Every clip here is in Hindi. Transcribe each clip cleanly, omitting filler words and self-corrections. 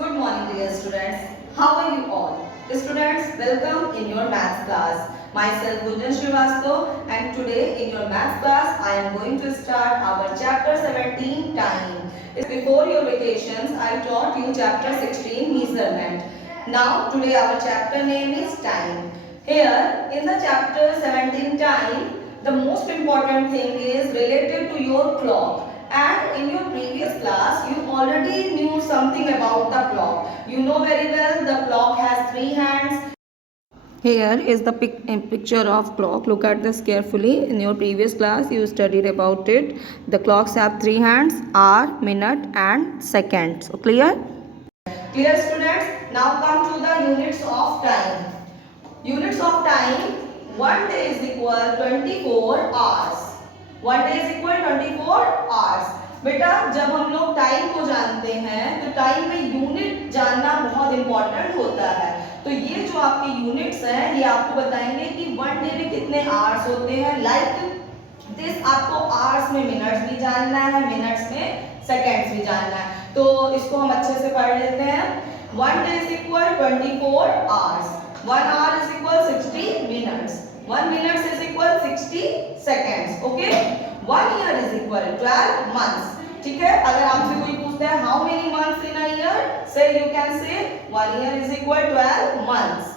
Good morning, dear students. How are you all? Students, welcome in your maths class. Myself Gunjan Srivastav, and today in your maths class I am going to start our chapter 17 time. Before your vacations I taught you chapter 16 measurement. Now today our chapter name is time. Here in the chapter 17 time, the most important thing is related to your clock. And in your previous class you already knew something about the clock. You know very well the clock has 3 hands. Here is the picture of clock. Look at this carefully. In your previous class you studied about it. The clocks have 3 hands: hour, minute and seconds. So clear? Clear, students? Now come to the units of time. Units of time. 1 day is equal 24 hours. 1 day is equal 24 hours. बेटा जब हम लोग टाइम को जानते हैं तो टाइम में यूनिट जानना बहुत इंपॉर्टेंट होता है। तो ये जो आपके यूनिट्स हैं ये आपको बताएंगे कि 1 डे में कितने आवर्स होते हैं। लाइक दिस आपको आवर्स में मिनट्स भी जानना है, मिनट्स में सेकेंड्स भी जानना है। तो इसको हम अच्छे से पढ़ लेते हैं। 1 day is equal 24 hours. 1 hour is equal 60 minutes. 1 minute is equal 60 seconds. Okay? 1 year is equal 12 months. ठीक है? अगर आपसे कोई पूछता है how many months in a year, say you can say 1 year is equal 12 months.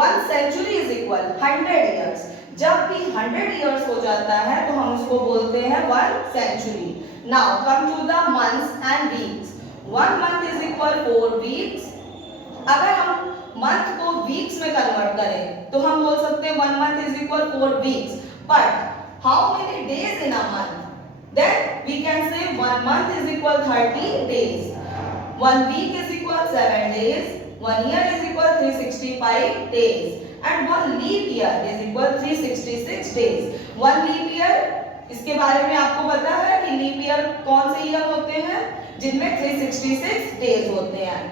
1 century is equal 100 years. जब भी 100 years हो जाता है तो हम उसको बोलते हैं 1 century. Now come to the months and weeks. 1 month is equal 4 weeks. अगर हम मंथ को वीक्स में कन्वर्ट करें तो हम बोल सकते हैं 1 month is equal 4 weeks. But how many days in a month? Then we can say 1 month is equal 30 days. 1 week is equal 7 days. 1 year is equal 365 days. And 1 leap year is equal 366 days. 1 leap year, इसके बारे में आपको पता है कि लीप ईयर कौन से ईयर होते हैं जिनमें 366 डेज होते हैं।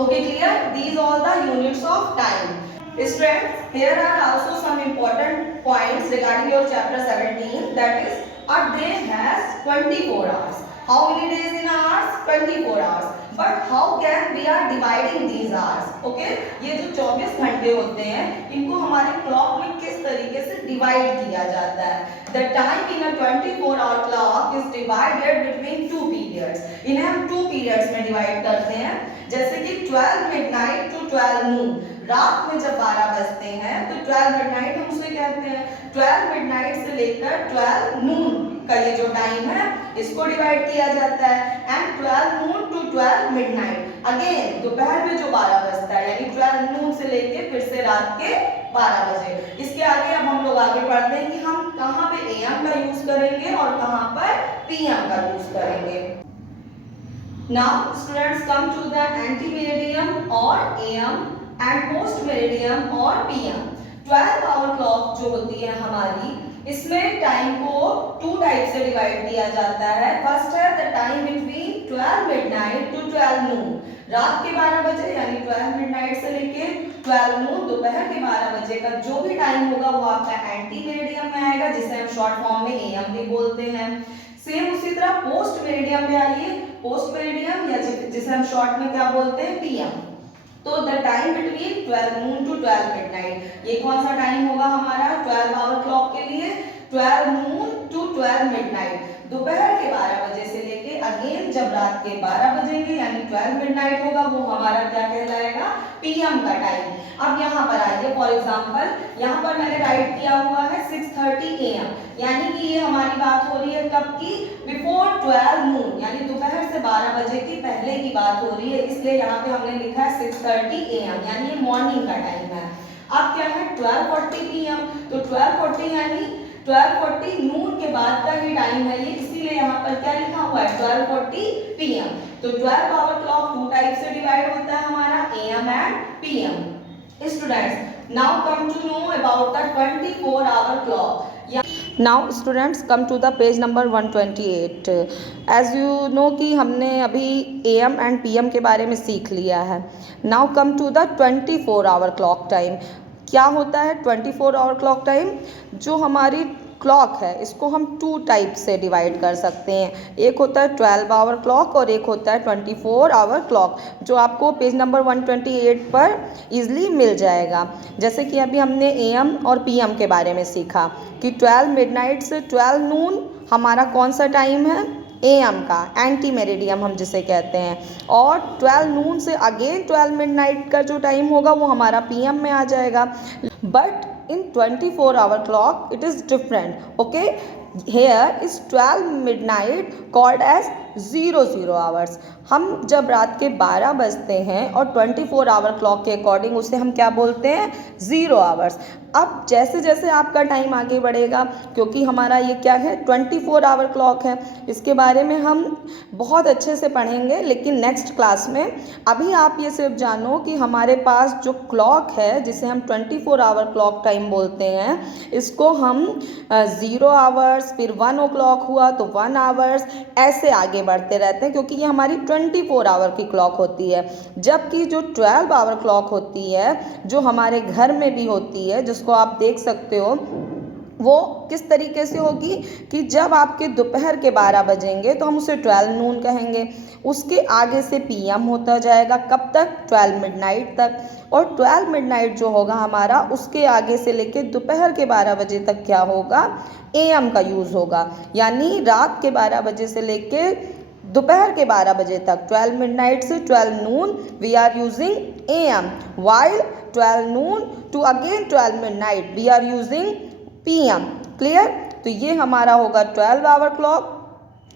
Okay, clear? These all the units of time. Students, here are also some important points regarding your chapter 17. That is, a day has 24 hours. How many days in hours? 24 hours. But how can we are dividing these hours? Okay, ये जो 24 घंटे होते हैं इनको हमारे क्लॉक में किस तरीके से डिवाइड किया जाता है? The time in a 24-hour clock is divided between 2 periods. इन्हें हम 2 periods में डिवाइड करते हैं। जैसे कि 12 midnight to 12 noon. रात में जब 12 बजते हैं तो 12 midnight हम उसे कहते हैं। 12 midnight से लेकर 12 noon का ये जो टाइम है इसको डिवाइड किया जाता है। And 12 noon to 12 midnight again दोपहर में जो 12 बजता है यानी 12 noon से लेके फिर से रात के 12 बजे। इसके आगे अब हम लोग आगे पढ़ते हैं कि हम कहाँ पे AM का यूज करेंगे और कहाँ पर PM का यूज करेंगे। Now students come to the anti-meridian or AM and post-meridian or PM. 12-hour clock जो होती है हमारी इसमें टाइम को 2 टाइप से डिवाइड किया जाता है। फर्स्ट है the time between 12 midnight to 12 noon. रात के 12 बजे यानी 12 midnight से लेके 12 noon दोपहर के 12 बजे का जो भी टाइम होगा वो आपका एंटी मेरिडियम में आएगा जिसे हम शॉर्ट फॉर्म में AM भी बोलते हैं। सेम उसी तरह पोस्ट मेरिडियम में आइए, पोस्ट मेरिडियम या जिसे हम शॉर्ट में क्या बोलते हैं PM। तो the time between 12 noon to 12 midnight ये कौन सा टाइम होगा हमारा 12-hour क्लॉक के लिए? 12 noon to 12 midnight दोपहर के 12 बजे से लेके अगेन जब रात के 12 बजेंगे यानी 12 midnight होगा वो हमारा क्या कहलाएगा? PM का टाइम। अब यहाँ पर आइए, फॉर एग्जाम्पल यहाँ पर मैंने राइट किया हुआ है 6:30 AM यानी कि ये हमारी बात हो रही है कब की? बिफोर 12 noon यानी दोपहर से 12 बजे की पहले की बात हो रही है, इसलिए यहाँ पे हमने लिखा है 6:30 AM यानी ये मॉर्निंग का टाइम है। अब क्या है 12:40 PM, तो 12:40 यानी 12:40 नून के बाद का ही टाइम है ये, इसीलिए यहाँ पर क्या लिखा हुआ है 12:40 PM। तो 12-hour clock 2 टाइप से डिवाइड होता है हमारा AM and PM। Students, now come to know about the 24-hour clock. Now students come to the page number 128. As you know कि हमने अभी AM and PM के बारे में सीख लिया है। Now come to the 24-hour clock time. क्या होता है 24-hour clock time? जो हमारी क्लॉक है इसको हम 2 टाइप से डिवाइड कर सकते हैं। एक होता है 12 आवर क्लॉक और एक होता है 24 आवर क्लॉक, जो आपको पेज नंबर 128 पर ईजिली मिल जाएगा। जैसे कि अभी हमने AM और PM के बारे में सीखा कि 12 मिडनाइट से 12 नून हमारा कौन सा टाइम है, AM का, एंटी मेरिडियम हम जिसे कहते हैं, और 12 नून से अगेन 12 मिडनाइट का जो टाइम होगा वो हमारा PM में आ जाएगा। But in 24 hour clock it is different. Okay, here is 12 midnight called as 00 hours. हम जब रात के 12 बजते हैं और 24 आवर क्लॉक के अकॉर्डिंग उसे हम क्या बोलते हैं, 0 आवर्स। अब जैसे जैसे आपका टाइम आगे बढ़ेगा, क्योंकि हमारा ये क्या है 24 आवर क्लॉक है, इसके बारे में हम बहुत अच्छे से पढ़ेंगे लेकिन नेक्स्ट क्लास में। अभी आप ये सिर्फ जानो कि हमारे पास जो क्लॉक है जिसे हम 24 आवर क्लॉक टाइम बोलते हैं, इसको हम 0 आवर्स, फिर 1 o'clock हुआ तो 1 आवर्स, ऐसे आगे बढ़ते रहते हैं क्योंकि ये हमारी 24 आवर की क्लॉक होती है। जबकि जो 12 आवर क्लॉक होती है, जो हमारे घर में भी होती है, जिसको आप देख सकते हो, वो किस तरीके से होगी कि जब आपके दोपहर के 12 बजेंगे तो हम उसे 12 नून कहेंगे, उसके आगे से PM होता जाएगा, कब तक, 12 मिडनाइट तक, और 12 मिडनाइट जो होगा हमारा, उसके आगे से लेके दोपहर के 12 बजे तक क्या होगा, AM का यूज़ होगा। यानी रात के 12 बजे से लेके दोपहर के 12 बजे तक, 12 मिडनाइट से 12 noon we are using AM, while 12 noon to again 12 midnight we are using PM। Clear? तो ये हमारा होगा 12 आवर क्लॉक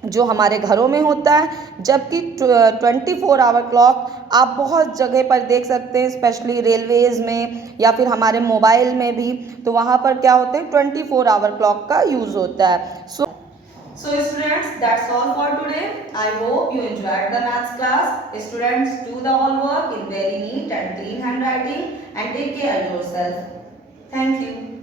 जो हमारे घरों में होता है, जबकि 24 आवर क्लॉक आप बहुत जगह पर देख सकते हैं, स्पेशली रेलवेज़ में या फिर हमारे मोबाइल में भी, तो वहाँ पर क्या होते हैं 24 आवर क्लॉक का यूज़ होता है। So students, that's all for today. I hope you enjoyed the maths class. Students, do the homework in very neat and clean handwriting and take care of yourself. Thank you.